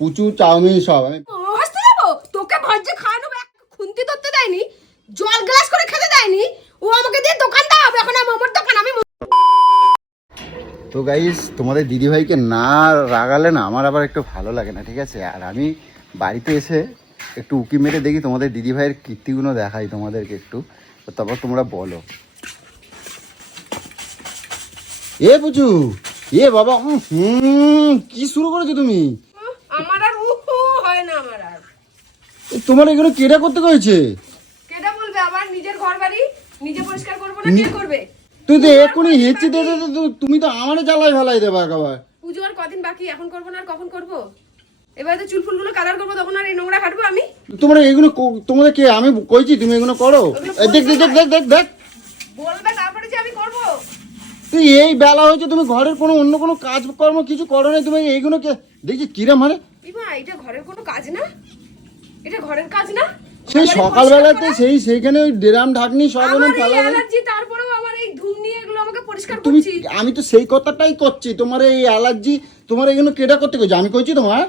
পুচু chowmein সব। আমি হাসতে যাব? তোকে ভাজ্যে খাওয়ানো খুন্তি ধরতে দেয়নি জল গ্লাস করে খেতে দেয়নি ও আমাকে দিয়ে দোকান দাও এখন আমি মোমোর দোকান আমি তো গাইস তোমাদের দিদিভাইকে না রাগালে না আমার আবার একটু ভালো লাগে না ঠিক আছে? আর আমি বাড়িতে এসে একটু উকি মেরে দেখি তোমাদের দিদিভাইয়ের কীর্তিগুলো দেখাই তোমাদেরকে একটু। তারপর তোমরা বলো। এ পুচু এ বাবা হুম কি শুরু করেছ তুমি? আমার আর উহু হয় না আমার আর। তোমার এগুলো কেটা করতে হয়েছে কেটা বলবে আবার নিজের ঘর বাড়ি নিজে পরিষ্কার করব না কে করবে? তুই তো এক্ষুনি হেঁচে দে- দে- তুমি তো আমার জ্বালাই ফেলাই দেবে একেবারে। পুজো আর কদিন বাকি এখন করব না আর কখন করব? এবার তো চুল ফুলগুলো কালার করব তখন আর এই নোংরা কাটবো আমি? তোমরা এগুলো তোমাদের কে আমি কইছি তুমি এগুলো করো। এই দেখ দেখ দেখ দেখ দেখ দেখ। বলবে তারপরে যে আমি করব। তুই এই বেলা হয়েছে তুমি ঘরের কোনো অন্য কোনো কাজ কর্ম কিছু করো না তুমি এইগুলো কে দেখছি কিরা মানে ইমা এটা ঘরের কোনো কাজ না? এটা ঘরের কাজ না? সেই সকালবেলাতে সেই সেইখানে ওই ড্রাম ঢাকনি সব এরকম ফেলা অ্যালার্জি তারপরেও আমার এই ধুম নিয়ে এগুলো আমাকে পরিষ্কার তুমি করছি। আমি তো সেই কথাটাই করছি তোমার এই অ্যালার্জি তোমার এগুলো কেটা করতে কইছি? আমি কইছি তোমার।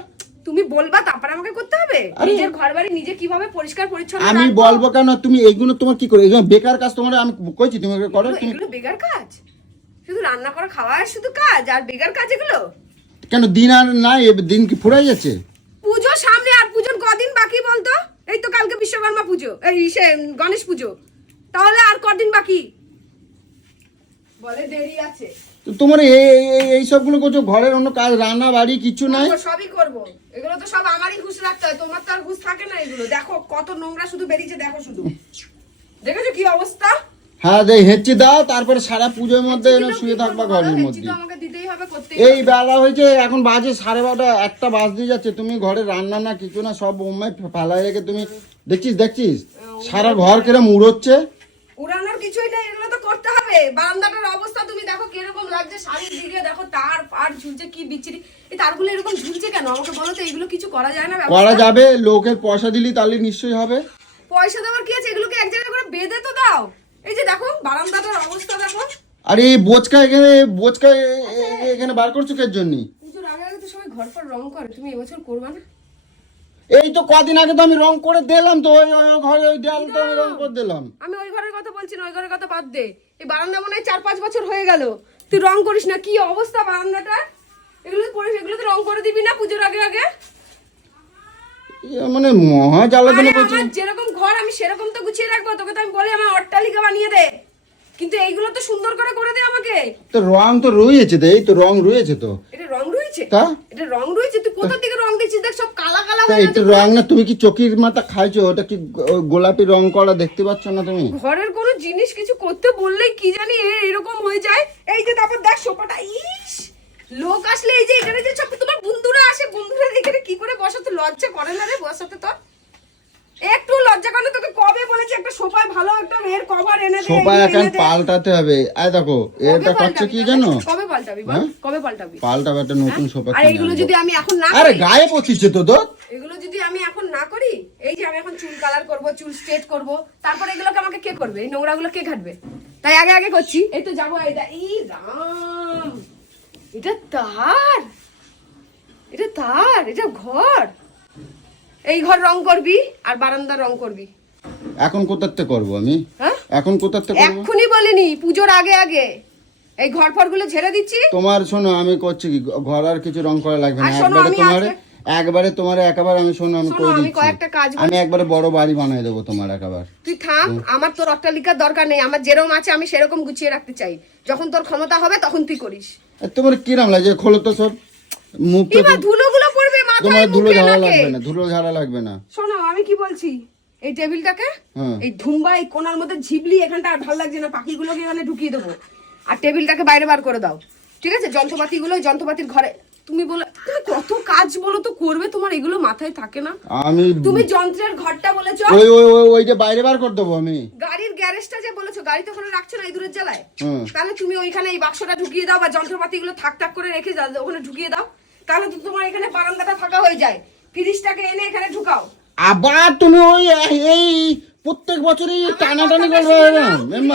তুমি বলবা তারপর আমাকে করতে হবে? আরে- নিজের ঘর বাড়ি নিজে কীভাবে পরিষ্কার পরিচ্ছন্ন আমি রাখব? বলব কেন? তুমি এইগুলো তোমার কি করে? এগুলো বেকার কাজ তোমার আমি কইছি তুমি এগুলো করো তুমি এগুলো বেকার কাজ? শুধু রান্না করা খাওয়া শুধু কাজ? আর বেকার কাজ এগুলো? কেন দিন আর নাই দিন কি ফুরাই যাচ্ছে পুজো সামনে আর পুজোর কদিন বাকি বলতো? এই তো কালকে বিশ্বকর্মা পুজো এই সে গণেশ পুজো। তাহলে আর কদিন বাকি? বলে দেরি আছে। তো তোমার এই এই- সবগুলো করছ ঘরের অন্য কাজ রান্না বাড়ি কিছু নাই? সবই করব। এগুলো তো সব আমারই ঘুষ রাখতে হয় তোমার তো আর ঘুষ থাকে না এগুলো। দেখো কত নোংরা শুধু বেরিয়েছে দেখো শুধু। দেখেছ কি অবস্থা? হ্যাঁ হেঁচে দাও তারপরে সারা পুজোর মধ্যে শুয়ে থাকবা ঘরের মধ্যে। দিতেই হবে করতেই এই বেলা হয়েছে এখন বাজে সাড়ে বারোটা একটা বাজ দিয়ে যাচ্ছে তুমি ঘরে রান্না না কিছু না সব বোম্বাই ফেলাই রেখে তুমি দেখছিস দেখছিস? সারা ঘর কেরম উড়োচ্ছে? উড়ানোর কিছুই নেই এগুলো তো করতে হবে। বারান্দাটার অবস্থা তুমি দেখো কীরকম লাগছে শাড়ির দিকে দেখো তার আর ঝুলছে কি বিচ্ছিরি। এই তারগুলো এরকম ঝুলছে কেন? আমাকে বলো তো এগুলো কিছু করা যায় না করা যাবে লোকের পয়সা দিলি তাহলে নিশ্চয়ই হবে। পয়সা দেওয়ার কি আছে? এগুলোকে এক জায়গায় করে বেঁধে তো দাও। এই যে দেখো বারান্দাটার অবস্থা দেখো। আর এই বোচকা এখানে বোচকা এখানে বার করছ কে জন্য? পুজোর আগে আগে তো সবাই ঘর পর রং করে তুমি এবছর করবা না? এই তো কদিন আগে তো আমি রং করে দিলাম তো ওই ওই ঘরে ওই দেয়াল তো আমি রং করে দিলাম। আমি ওই ঘরের কথা বলছি না ওই ঘরের কথা বাদ দে। এই বারান্দা মনে হয় চার পাঁচ বছর হয়ে গেল। তুই রং করিস না কি অবস্থা বারান্দাটা? এগুলো করিস এগুলো তো রং করে দিবি না পুজোর আগে আগে? মানে মহা জ্বালাতনা যেরকম ঘর আমি সেরকম তো গুছিয়ে রাখব তোকে তো আমি বলি আমার অট্টালিকা বানিয়ে দে। কিন্তু এইগুলো তো সুন্দর করে করে দে আমাকে। তো রং তো রয়েছে তো এই তো রং রয়েছে তো। এটা রং রয়েছে? তা? এটা রং রয়েছে? তুই কোথা থেকে রং দিচ্ছিস দেখ সব কালা কালা হয়ে গেছে। রং না তুমি কি চকির মাথা খাইছো? ওটা কি গোলাপি রং করা দেখতে পাচ্ছ না তুমি? ঘরের কোনো জিনিস কিছু করতে বললেই কি জানি এরকম হয়ে যায়। এই যে তারপর দেখ সোফাটা ইস! লোক আসলে এই যে এখানে যে সব তোমার বন্ধুরা আসে বন্ধুরা এখানে কি করে বসাতে? লজ্জা করে না রে বসাতে তো? একটু লজ্জা তোকে কবে বলেছে একটা সোফায় ভালো একটা এর কভার এনে দে সোফা এখন পাল্টাতে হবে। এই দেখো এটা করছে কি জানো? কবে পাল্টাবি বল? হ্যাঁ? কবে পাল্টাবি? পাল্টাবে একটা নতুন সোফা আর আনব। যদি আমি এখন না আরে গায়ে পচিছে তো তো এগুলো যদি আমি এখন না করি এই যে আমি এখন চুল কালার করব চুল স্ট্রেট করব তারপর এগুলোকে আমাকে কে করবে? এই নোংরাগুলো কে ঘাটবে? তাই আগে আগে করছি। এই তো যাব এই রাম। এটা তার। এটা তার এটা ঘর। এই ঘর রং করবি আর বারান্দা রং করবি। এখন কোথাতে করব আমি? হ্যাঁ? এখন কোথাতে করব? এক্ষুনি বলিনি পুজোর আগে আগে। এই ঘর ফরগুলো ঝেড়ে দিচ্ছি। তোমার শোনো আমি করছি কি? ঘর আর কিছু রং করা লাগবে না। একবারে তোমার একবারে তোমার একেবারে আমি শোনো আমি করে আমি দিচ্ছি। কয়েকটা কাজ আমি একবারে বড় বাড়ি বানিয়ে দেবো তোমার একেবার। তুই থাম আমার তোর অট্টালিকার দরকার নেই। আমার যেরকম আছে আমি সেরকম গুছিয়ে রাখতে চাই। যখন তোর ক্ষমতা হবে তখন তুই করিস। তোমার কিরাম লাগে? খোলো তো সব। মুখ ধুলোগুলো পড়বে মাথায় তোমার ধুলো ঝাড়া লাগবে না ধুলো ঝাড়া লাগবে না। শোনো আমি কি বলছি? এই টেবিলটাকে হ্যাঁ। এই ধুম্বা এই কোনার মধ্যে ঝিবলি এখানটা আর ভালো লাগছে না পাখিগুলোকে এখানে ঢুকিয়ে দেবো। আর টেবিলটাকে বাইরে বার করে দাও। ঠিক আছে? যন্ত্রপাতিগুলো গুলো যন্ত্রপাতির ঘরে তুমি বলে তুমি কত কাজ বলো তো করবে তোমার এগুলো মাথায় থাকে না। আমি তুমি যন্ত্রের ঘরটা বলেছ? ওই ওই ওই ওই যে বাইরে বার করে দেবো আমি। গাড়ির গ্যারেজটা যে বলেছ গাড়ি তো ওখানে রাখছো না এই দূরের জ্বালায় তাহলে তুমি ওইখানে এই বাক্সটা ঢুকিয়ে দাও বা যন্ত্রপাতিগুলো থাক থাক করে রেখে দাও ওখানে ঢুকিয়ে দাও। তাহলে তো তোমার এখানে বারান্দাটা ফাঁকা হয়ে যায়। ফ্রিজটাকে এনে এখানে ঢুকাও। আবার তুমি ওই এই প্রত্যেক বছরই টানাটানি করবে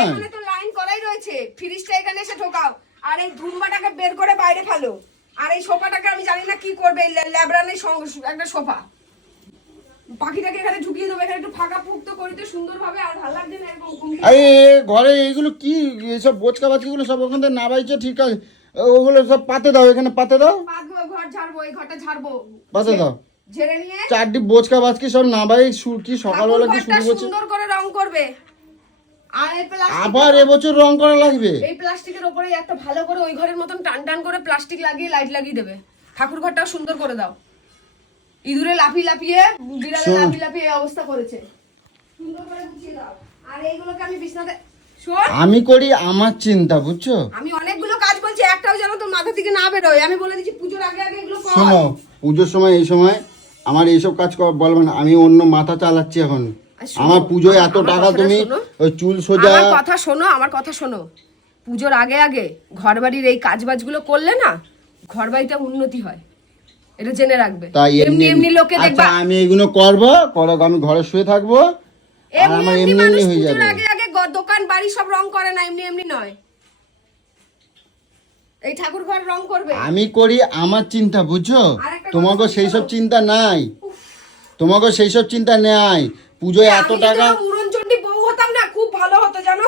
এখানে তো লাইন করাই রয়েছে। ফ্রিজটা এখানে এসে ঢোকাও। আর এই ধুম্বাটাকে বের করে বাইরে ফেলো। আর এই সোফাটাকে আমি জানি না কি করবে এই ল্যাবরানের একটা সোফা। পাখিটাকে এখানে ঢুকিয়ে দেবো এখানে একটু ফাঁকা ফুক্ত করি তো সুন্দরভাবে আর ভালো লাগছে না এরকম আরে ঘরে এইগুলো কি এসব বোচকা বাচকিগুলো সব ওখান থেকে না বাইছে ঠিক আছে। ওগুলো সব পাতে দাও এখানে পাতে দাও। পাতবো ঘর ঝাড়বো এই ঘরটা ঝাড়বো। পাতে দাও। ঝেড়ে নিয়ে চারটি বোচকা বাচকি সব না বাই সু- কি সকালবেলা কি শুরু করছে? সুন্দর করে রং করবে। আবার এবছর রং করা লাগবে? এই প্লাস্টিকের উপরে একটা ভালো করে ওই ঘরের মতন টান টান করে প্লাস্টিক লাগিয়ে লাইট লাগিয়ে দেবে। ঠাকুর ঘরটাও সুন্দর করে দাও। ইঁদুরে লাফিয়ে লাফিয়ে বিড়ালে শোনো। লাফিয়ে অবস্থা করেছে। সুন্দর করে গুছিয়ে দাও। আর এইগুলোকে আমি বিছনাতে আমি করি আমার চিন্তা বুঝছ? আমি অনেকগুলো কাজ বলছি একটাও যেন তোর মাথা থেকে না বেরোয়। আমি বলে দিচ্ছি পুজোর আগে আগে এগুলো শোনো পুজোর সময় এই সময় আমার এইসব কাজ কর বলবে না আমি অন্য মাথা চালাচ্ছি এখন। আমার পুজোয় এত টাকা তুমি ওই চুল সোজা আমার কথা শোনো আমার কথা শোনো। পুজোর আগে আগে ঘর বাড়ির এই কাজ বাজগুলো করলে না ঘর বাড়িতে উন্নতি হয়। এটা জেনে রাখবে। তাই এমনি এমনি লোকে আচ্ছা দেখবা আমি এগুলো করব করে আমি ঘরে শুয়ে থাকব। আর আমার এমনি এমনি হয়ে যাবে। আগে আগে দোকান বাড়ি সব রং করে না এমনি এমনি নয়। এই ঠাকুর ঘর রং করবে। আমি করি আমার চিন্তা বুঝছ? তোমাকে সেই সব চিন্তা নাই। তোমাকে সেই সব চিন্তা নেই। পুজোয় এত আমি টাকা উড়নচণ্ডী বউ হতাম না খুব ভালো হতো জানো?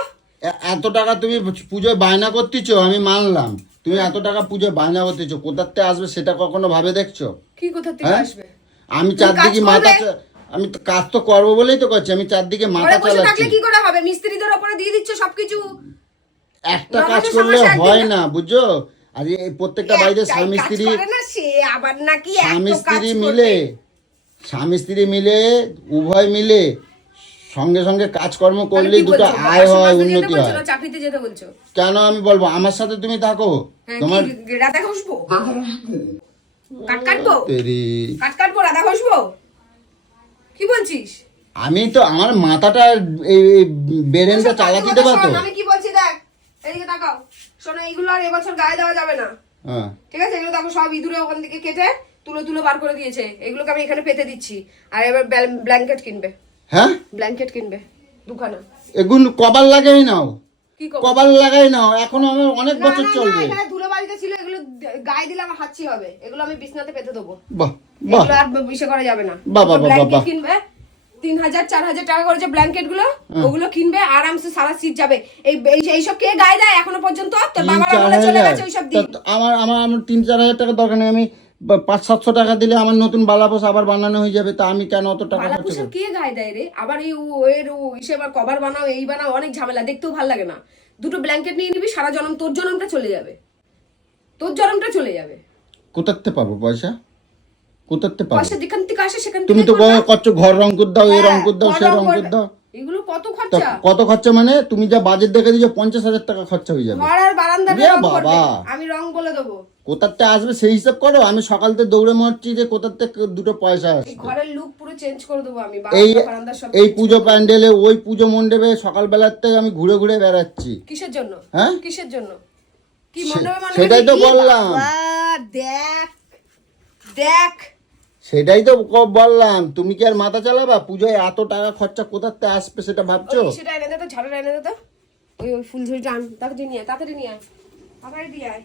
এত টাকা তুমি পুজোয় বায়না করতেছো আমি মানলাম। তুমি এত টাকা পুজোয় বায়না করতেছো কোথার থেকে আসবে সেটা কখনো ভাবে দেখছ? কি কোথা থেকে হ্যাঁ? আসবে? আমি চারদিকে মাথা আমি কাজ তো করব বলেই তো করছি আমি চারদিকে মাথা চালাচ্ছি। কি করে হবে? মিস্ত্রিদের ওপরে দিয়ে দিচ্ছ সবকিছু? একটা কাজ করলে হয় না- বুঝছ? আর এই প্রত্যেকটা বাড়িতে স্বামী স্ত্রী স্বামী স্ত্রী মিলে স্বামী স্ত্রী মিলে উভয় মিলে সঙ্গে সঙ্গে কাজকর্ম তাহলে করলেই দুটো আয় হয় উন্নতি হয়। চাকরিতে যেতে বলছো? কেন আমি বলব? আমার সাথে তুমি থাকো। হ্যাঁ, তোমার কি, রাধা ঘষবো? কাট কাটবো? কাট কাটবো রাধা ঘষবো? কি বলছিস? আমি তো আমার মাথাটা এই বেরেনটা চালাতে কথা তো। আমি কি বলছি দেখ? এদিকে তাকাও। শোনো এইগুলো আর এবছর গায়ে দেওয়া যাবে না। হ্যাঁ। ঠিক আছে? এগুলো দেখো সব ইঁদুরে ওখান থেকে কেটে তুলো তুলো বার করে দিয়েছে। এগুলোকে আমি এখানে পেতে দিচ্ছি। আর এবার ব্ল্যাঙ্কেট কিনবে। হ্যাঁ? ব্ল্যাঙ্কেট কিনবে। দুখানা। এগুলো কবার লাগাই নাও। কি কবার লাগাই নাও। এখনও আমার অনেক বছর না, না, ধুলো বাড়িতে ছিল এগুলো গায়ে দিলে আমার হাঁচি হবে। এগুলো আমি বিছনাতে পেতে দেবো। বাহ বাহ। এগুলো আর ইসে করা যাবে না। বাহ, বাহ, বাহ, কিনবে। তিন হাজার চার হাজার টাকা করে যে ব্ল্যাঙ্কেটগুলো ওগুলো কিনবে আরামসে সারা শীত যাবে। এই এই- এইসব কে গায়ে দেয় এখনও পর্যন্ত? তোর বাবারা বলে চলে গেছে ওইসব দিন আমার আমার আমার তিন চার হাজার টাকা দরকার নেই। আমি পাঁচ সাতশো টাকা দিলে আমার নতুন বালাপোস আবার বানানো হয়ে যাবে তা আমি কেন অত টাকা খরচ কে গায়ে দেয় রে? আবার এই এর ইসে আবার কভার বানাও এই বানাও অনেক ঝামেলা দেখতেও ভালো লাগে না। দুটো ব্ল্যাঙ্কেট নিয়ে নিবি সারা জনম তোর জনমটা চলে যাবে। তোর জনমটা চলে যাবে। কোথাতে পাবো পয়সা? কোথাতে পাবো? পয়সা যেখান থেকে আসে সেখান তুমি তো। করছ ঘর রং করে দাও এই রং করে দাও সেই রং করে দাও। এগুলো কত খরচা? কত খরচা মানে? তুমি যা বাজেট দেখে দিয়েছ পঞ্চাশ হাজার টাকা খরচা হয়ে যাবে। ঘর আর রং করবে। বাবা। আমি রং বলে দেবো। কোথাতে আসবে সেই হিসাব করো। আমি সকাল থেকে দৌড়ে মারছি যে কোথার থেকে দুটো পয়সা আসবে ঘরের লুক পুরো চেঞ্জ করে দেবো আমি এই এই পুজো প্যান্ডেলে ওই পুজো মণ্ডপে সকালবেলার থেকে আমি ঘুরে ঘুরে বেড়াচ্ছি। কিসের জন্য? হ্যাঁ? কিসের জন্য? কি মণ্ডপে সেটাই তো বললাম। দেখ দেখ। সেটাই তো বললাম। তুমি কি আর মাথা চালাবা? পুজোয় এত টাকা খরচা কোথার থেকে আসবে সেটা ভাবছ? সেটা এনে দে তো ঝাড়ুটা এনে দে তো। ওই আন তাড়াতাড়ি নিয়ে তাড়াতাড়ি নিয়ে আয়। তাড়াতাড়ি দিয়ে আয়।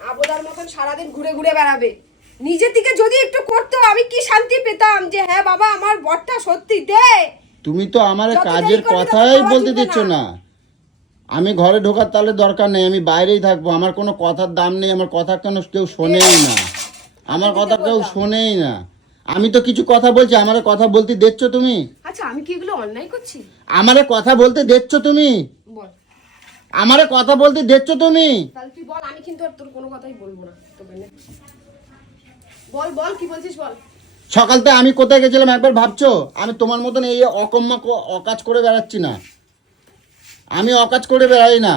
আবোদার মতন সারাদিন ঘুরে ঘুরে বেড়াবে। নিজের থেকে যদি একটু করতো আমি কি শান্তি পেতাম যে হ্যাঁ বাবা আমার বরটা সত্যি দে। তুমি তো আমার কাজের কথাই বলতে দিচ্ছ না। না। আমি ঘরে ঢোকার তাহলে দরকার নেই আমি বাইরেই থাকব। আমার কোনো কথার দাম নেই আমার কথা কেন কেউ শোনেই না। আমার কথা কেউ শোনেই না। আমি তো কিছু কথা বলছি আমারে কথা বলতে দেখছ তুমি? আচ্ছা আমি কি এগুলো অন্যায় করছি? আমারে কথা বলতে দেখছ তুমি? বল। আমারে কথা বলতে দেখছ তুমি? তাহলে তুই বল আমি কিন্তু আর তোর কোনো কথাই বলব না তোকে বল বল কি বলছিস বল? সকাল থেকে আমি কোথায় গেছিলাম একবার ভাবছ? আমি তোমার মতন এই অকম্মা অকাজ করে বেড়াচ্ছি না। আমি অকাজ করে বেড়াই না।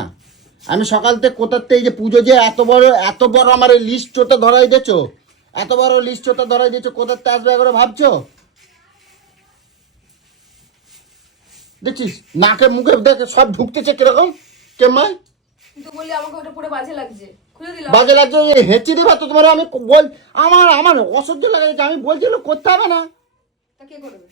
আমি সকাল থেকে কোথার থেকে এই যে পুজো যে এত বড় এত বড় আমার লিস্ট চোটা ধরাই দিয়েছ? এত বড় লিস্ট চোটা ধরাই দিয়েছ কোথার থেকে আসবে একবার ভাবছ? দেখছিস নাকে মুখে দেখে সব ঢুকতেছে কীরকম? আমাকে ওটা পুরো বাজে লাগছে। খুলে দিলাম। বাজে লাগছে এই হেঁচি দেবা তো তোমার আমি বল আমার আমার অসহ্য লাগে আমি বলছিল করতে হবে না। তা কে করবে?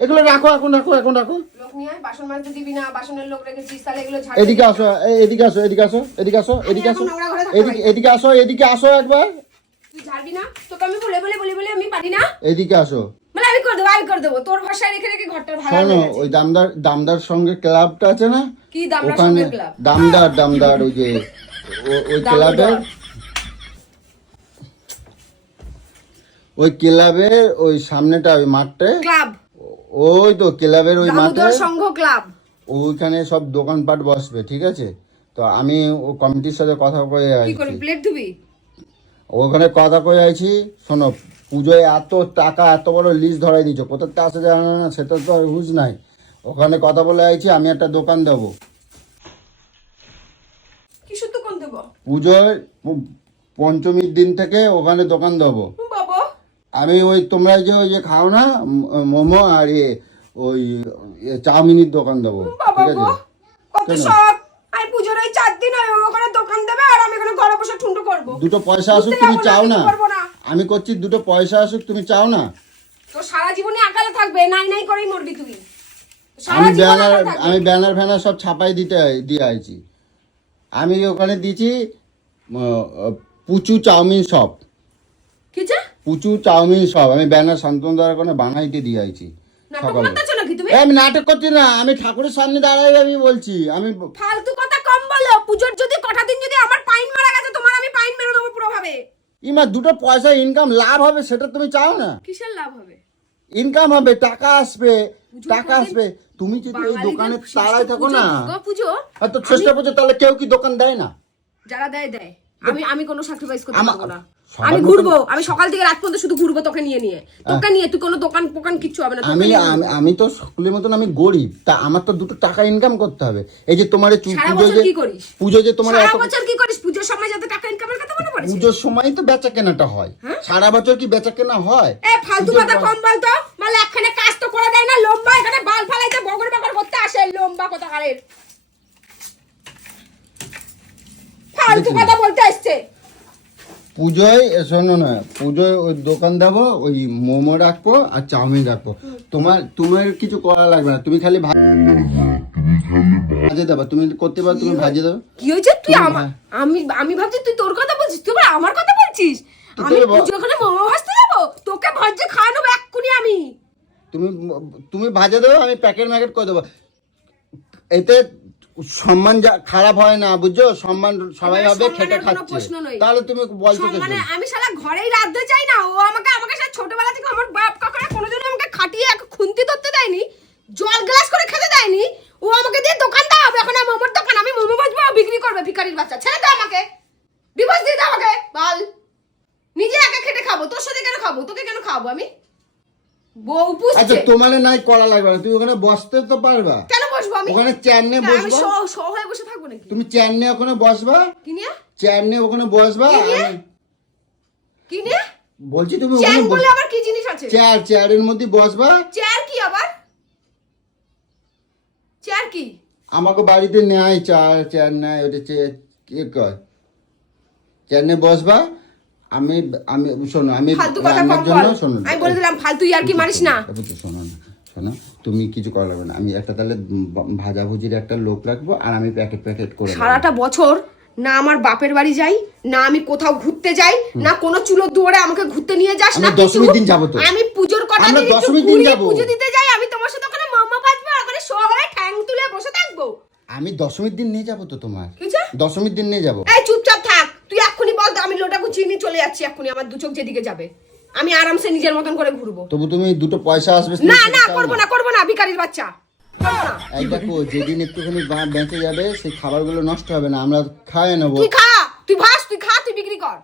এগুলো রাখো এখন রাখো এখন রাখো। লোক নিয়ে আয়, বাসন মাজতে দিবি না বাসনের লোক রেখেছিস তাহলে এগুলো ঝাড় এদিকে আসো এ- এদিকে আসো এদিকে আসো এদিকে আসো এদিকে আসো। এখন নোংরা ঘরে থাকতে এদিকে এদিকে আসো এদিকে আসো একবার। তুই ঝাড়বি না? তোকে আমি বলে বলে বলে বলে আমি পারি না? এদিকে আসো। আমি করে দেবো আমি করে দেবো। তোর ভাষায় রেখে রেখে ঘরটার ভাড়া শোনো ওই দামদার দামদার সঙ্গে ক্লাবটা আছে না? কি ওখানে সঙ্গে ক্লাব? দামদার দামদার ওই যে ওই ক্লাবের ওই ক্লাবের ওই সামনেটা ওই মাঠে? ক্লাব। ওই তো ক্লাবের ওই মাঠে? দামোদর সংঘ ক্লাব। ওইখানে সব দোকানপাট বসবে ঠিক আছে? তো আমি ও কমিটির সাথে কথা কয়ে কি করে আছি ওখানে কথা কয়ে আছি শোনো পুজোয় এত টাকা এত বড় লিস্ট ধরাই দিচ্ছ কোথাতে আসে জানো না সেটা তো আর হুঁশ নাই। ওখানে কথা বলে আছি আমি একটা দোকান দেবো। পুজোয় পঞ্চমীর দিন থেকে ওখানে দোকান দেবো। আমি ওই তোমরা যে ওই যে খাও না মোমো আর ইয়ে ওই চাউমিনের দোকান দেবো। ঠিক আছে কত কেন? শখ আমি পুজোর ওই চার দিন হয় ওখানে দোকান দেবে আর আমি এখানে ঘরে বসে ঠুন্টু করব। দুটো পয়সা আসুক তুমি চাও না। আমি করছি দুটো পয়সা আসুক তুমি চাও না। তো সারা জীবনে আকালে থাকবে নাই নাই করেই মরবি তুই। আমি ব্যানার আমি ব্যানার ফ্যানার সব ছাপাই দিতে দিয়ে আইছি। আমি ওখানে দিছি পুচু চাউমিন শপ কি যে? পুচু চাউমিন শপ আমি ব্যানার শান্তন দ্বারা ওখানে বানাইতে দিয়ে আইছি। সকালে। করতেছো নাকি তুমি? এ, আমি নাটক করছি না আমি ঠাকুরের সামনে দাঁড়াই আমি বলছি আমি ফালতু কথা কম বলো পুজোর যদি কটা দিন যদি আমার পাইন মারা গেছে তোমার আমি পাইন মেরে দেবো পুরো ইমা দুটো পয়সা ইনকাম লাভ হবে সেটা তুমি চাও না? কিসের লাভ হবে? ইনকাম হবে টাকা আসবে টাকা আসবে। তুমি যদি এই দোকানে তাড়াই থাকো না পুজো? আর তো চেষ্টা করছ তাহলে কেউ কি দোকান দেয় না? যারা দেয় দেয়। আমি আমি কোনো স্যাক্রিফাইস করতে পারব না। আমি ঘুরবো আমি সকাল থেকে রাত পর্যন্ত শুধু ঘুরবো তোকে নিয়ে নিয়ে। তোকে নিয়ে তুই কোনো দোকান পোকান কিচ্ছু হবে না আমি আমি- তো সকলের মতন আমি গরিব তা আমার তো দুটো টাকা ইনকাম করতে হবে। এই যে তোমার পুজো বছর যে? পুজো যে তোমার সারা বছর কি করিস? পুজোর সময় যাতে টাকা ইনকামের কথা মনে পড়েছে? পুজোর সময় তো বেচা কেনাটা হয়। হ্যাঁ? সারা বছর কি বেচা কেনা হয়? এ ফালতু কথা কম বলতো? মানে একখানে কাজ তো করে দেয় না লম্বা এখানে বাল ফালাইতে বগর বগর করতে আসে লম্বা কথা কারের ফালতু। কথা বলতে আসছে। পুজোয় শোনো না পুজোয় ওই দোকান দেবো ওই মোমো রাখব আর চাউমিন রাখব। তোমার তোমার কিছু করা লাগবে না তুমি খালি ভাজে দেবা তুমি করতে পারো তুমি ভাজে দেবো। কি হয়েছে? তুই আমার আমি আমি ভাবছি তুই তোর কথা বলছিস তুই আমার কথা বলছিস? আমি তোর ওখানে মোমো ভাজতে যাব? তোকে ভাজে খাওয়ানো এক্ষুনি আমি। তুমি তুমি ভাজে দেবো আমি প্যাকেট ম্যাকেট করে দেবো। এতে সম্মান যা খারাপ হয় না বুঝছ? সম্মান সবাই এবারে ভাবে খেটে খাচ্ছে। তাহলে তুমি বলছো মানে আমি সারা ঘরেই রাখতে চাই না ও আমাকে আমাকে সারা ছোটবেলা থেকে আমার বাপ কাকারা কোনোদিন আমাকে খাটিয়ে এক খুন্তি ধরতে দেয়নি জল গ্লাস করে খেতে দেয়নি ও আমাকে দিয়ে দোকান দাও এখন আমার মোমোর দোকান আমি মোমো ভাজবো ও বিক্রি করবে ভিখারির বাচ্চা ছেড়ে দাও আমাকে। ডিভোর্স দিয়ে দাও আমাকে বল। নিজে একা খেটে খাব তোর সাথে কেন খাব? তোকে কেন খাব আমি? বউ আচ্ছা পুষছে। তোমার নাই করা লাগবে না তুমি ওখানে বসতে তো পারবা। কেন আমি ওখানে চেয়ার নিয়ে বসবা। শ বসে থাকব নাকি? তুমি চেয়ার নিয়ে ওখানে বসবা। কি নিয়ে? চেয়ার নিয়ে ওখানে বসবা। কি নিয়ে? বলছি তুমি চেয়ার বলে আবার কি জিনিস আছে? চেয়ার চেয়ারের মধ্যে বসবা। চেয়ার কি আবার? চেয়ার কি? আমাকে বাড়িতে নেয় চেয়ার চেয়ার নেয় ওটা চেয়ার কি কয়? চেয়ার নিয়ে বসবা। আমি আমি শোনো আমি ফালতু কথা রান্নার কম জন্য বল। শোনো আমি বলে দিলাম ফালতু ইয়ার কি মারিস না। শোনো না। শোনো তুমি কিছু করা লাগবে না আমি একটা তাহলে ভাজাভুজির একটা লোক রাখব আর আমি প্যাকেট প্যাকেট করে সারাটা বছর না আমার বাপের বাড়ি যাই না আমি কোথাও ঘুরতে যাই না কোনো চুলো দুয়ারে আমাকে ঘুরতে নিয়ে যাস না। দশমীর দিন যাব তো। আমি পুজোর কটা আমরা দিন দশমীর দিন যাব। পুজো দিতে যাই আমি তোমার সাথে ওখানে মামা বাজবো আর ওখানে শো হয়ে ঠ্যাং তুলে বসে থাকব আমি দশমীর দিন নিয়ে যাব তো তোমার? দশমীর দিন নিয়ে যাব এই চুপচাপ থাক তুই এক্ষুনি বল তো আমি লোটা গুছিয়ে নিয়ে চলে যাচ্ছি এক্ষুনি আমার দু চোখ যেদিকে যাবে আমি আরামসে নিজের মতন করে ঘুরবো। তবু তুমি দুটো পয়সা আসবে না না করব না করব না ভিখারির বাচ্চা। এই দেখো যেদিন একটুখানি বেঁচে যাবে সেই খাবারগুলো নষ্ট হবে না আমরা খাইয়ে নেব। তুই খা তুই ভাস তুই খা তুই বিক্রি কর।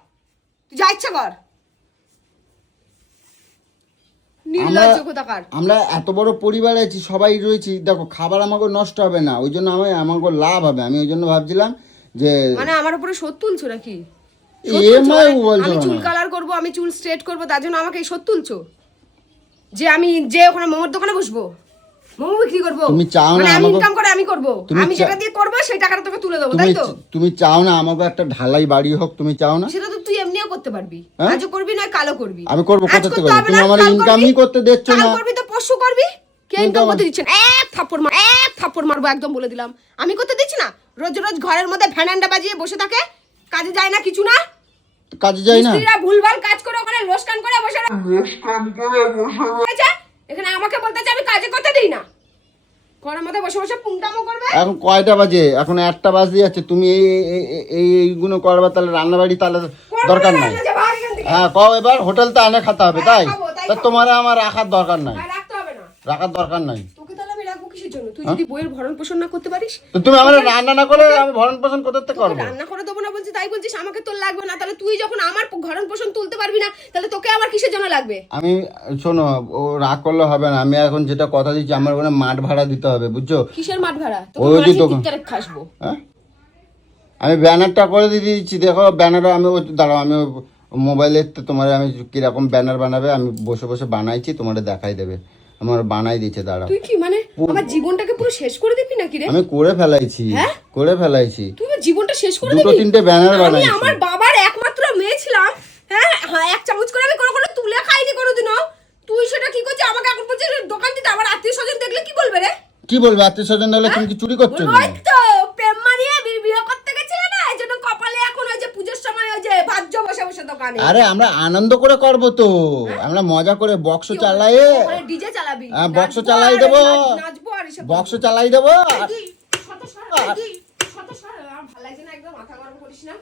তুই যা ইচ্ছা কর। আমরা এত বড় পরিবার আছি সবাই রয়েছি দেখো খাবার আমাকে নষ্ট হবে না ওই জন্য আমি আমাকে লাভ হবে। আমি ওই জন্য ভাবছিলাম যে মানে আমার উপরে শোধ তুলছো নাকি? আমি-। চুল কালার করব আমি চুল স্ট্রেট করব তার জন্য আমাকে তুলছো। যে আমি যে ওখানে মোমোর দোকানে বসবো মোমো বিক্রি করব। তুমি চাও না মানে আমি ইনকাম করে আমি করব। আমি যেটা দিয়ে করব সেই টাকাটা তোকে তুলে দেবো তাই তো? তুমি চাও না আমাকে একটা ঢালাই বাড়ি হোক তুমি চাও না? সেটা তো তুই এমনিও করতে পারবি। হ্যাঁ? আজও করবি না কালো করবি। আমি করব করতে করব? তুমি আমার ইনকামই করতে দিচ্ছ কাল না। করবি তো পরশু করবি কে ইনকাম করতে দিচ্ছেন এক থাপ্পড় মার এক থাপ্পড় মারবো একদম বলে দিলাম। আমি করতে দিচ্ছি না? রোজ রোজ ঘরের মধ্যে ভ্যানান্ডা বাজিয়ে বসে থাকে কাজে যায় না কিছু না? কাজে যায় না? মিস্ত্রিরা ভুলভাল কাজ করে ওখানে লোসকান করে বসে রয়েছে এখানে আমাকে বলতেছে আমি কাজে করতে দিই না। ঘরের মধ্যে বসে বসে পুংটামো করবে? এখন কয়টা বাজে? এখন একটা বাজে যাচ্ছে। তুমি এই এই- এই- এই এইগুলো করবা তাহলে রান্নাবাড়ি তাহলে দরকার নাই। হ্যাঁ কও এবার হোটেল তো আনে খাতে হবে তাই? হ্যাঁ, তাই তা তোমার আমার রাখার দরকার নাই। আর রাখতে হবে না। রাখার দরকার নাই। তোকে তাহলে আমি রাখব কিসের জন্য? তুই হ্যাঁ? যদি বইয়ের ভরণ পোষণ না করতে পারিস তো তুমি আমার রান্না না করে আমি ভরণ পোষণ করতে করব? রান্না করে তাই বলছিস আমাকে তোর লাগবে না। তাহলে তুই যখন আমার ভরণ পোষণ তুলতে পারবি না তাহলে তোকে আমার কিসের জন্য লাগবে? আমি শোনো ও রাগ করলে হবে না। আমি এখন যেটা কথা দিচ্ছি আমার ওখানে মাঠ ভাড়া দিতে হবে বুঝছ? কিসের মাঠ ভাড়া? ওই যে দোকান। খাসবো। হ্যাঁ? আমি ব্যানারটা করে দিয়ে দিচ্ছি দেখো ব্যানারটা আমি ওই দাঁড়াও আমি মোবাইলে তোমার আমি কীরকম ব্যানার বানাবে আমি বসে বসে বানাইছি তোমার দেখাই দেবে। আমার বানাই দিচ্ছে দাঁড়া তুই কি মানে আমার জীবনটাকে পুরো শেষ করে দিবি নাকি রে? আমি করে ফেলাইছি হ্যাঁ? করে ফেলাইছি। তুই আমার জীবনটা শেষ করে দিবি? দুটো তিনটে ব্যানার আমি আমার বাবার একমাত্র মেয়ে ছিলাম হ্যাঁ? হ্যাঁ এক চামচ করে আমি কোনো কোনো তুলে খাইনি কোনোদিনও। তুই সেটা কি করছিস? আমাকে এখন বলছিস দোকান দিতে আমার আত্মীয় স্বজন দেখলে কি বলবে রে? কি বলবে? আত্মীয় স্বজন দেখলে তুমি কি চুরি করছ? ওই তো প্রেম মারিয়ে বিয়ে করতে গেছিলে না? এই জন্য কপালে এখন ওই যে পুজোর সময় ওই যে ভাজ্য বসে বসে দোকানে। আরে আমরা আনন্দ করে করব তো। আমরা মজা করে বক্স চালাইয়ে ডিজে চালাবি হ্যাঁ, নাচবো চালাই দেবো। নাচবো আর এসব বক্স চালাই দেবো শত এই, শত আমার ভালো লাগছে না, একদম মাথা গরম করিস না।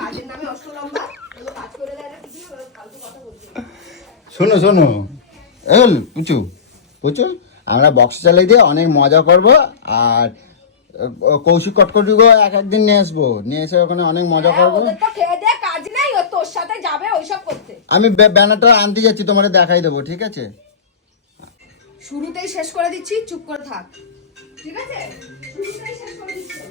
কাজের নামে অষ্টলম্বা, কাজ করে দেয় না কিছু, কথা বলছে। শোনো শোনো এল পুচু পুচু আমরা বক্স চালাই দিয়ে অনেক মজা করব আর কৌশিক কটকটিকেও এক একদিন নিয়ে আসব নিয়ে এসে ওখানে অনেক মজা হ্যাঁ, করব কাজ নেই, ও তোর সাথে যাবে ওইসব করতে। আমি ব্যানারটা আনতে যাচ্ছি তোমার দেখাই দেবো ঠিক আছে শুরুতেই শেষ করে দিচ্ছি চুপ করে থাক। ঠিক আছে? শুরুতেই শেষ করে দিচ্ছি।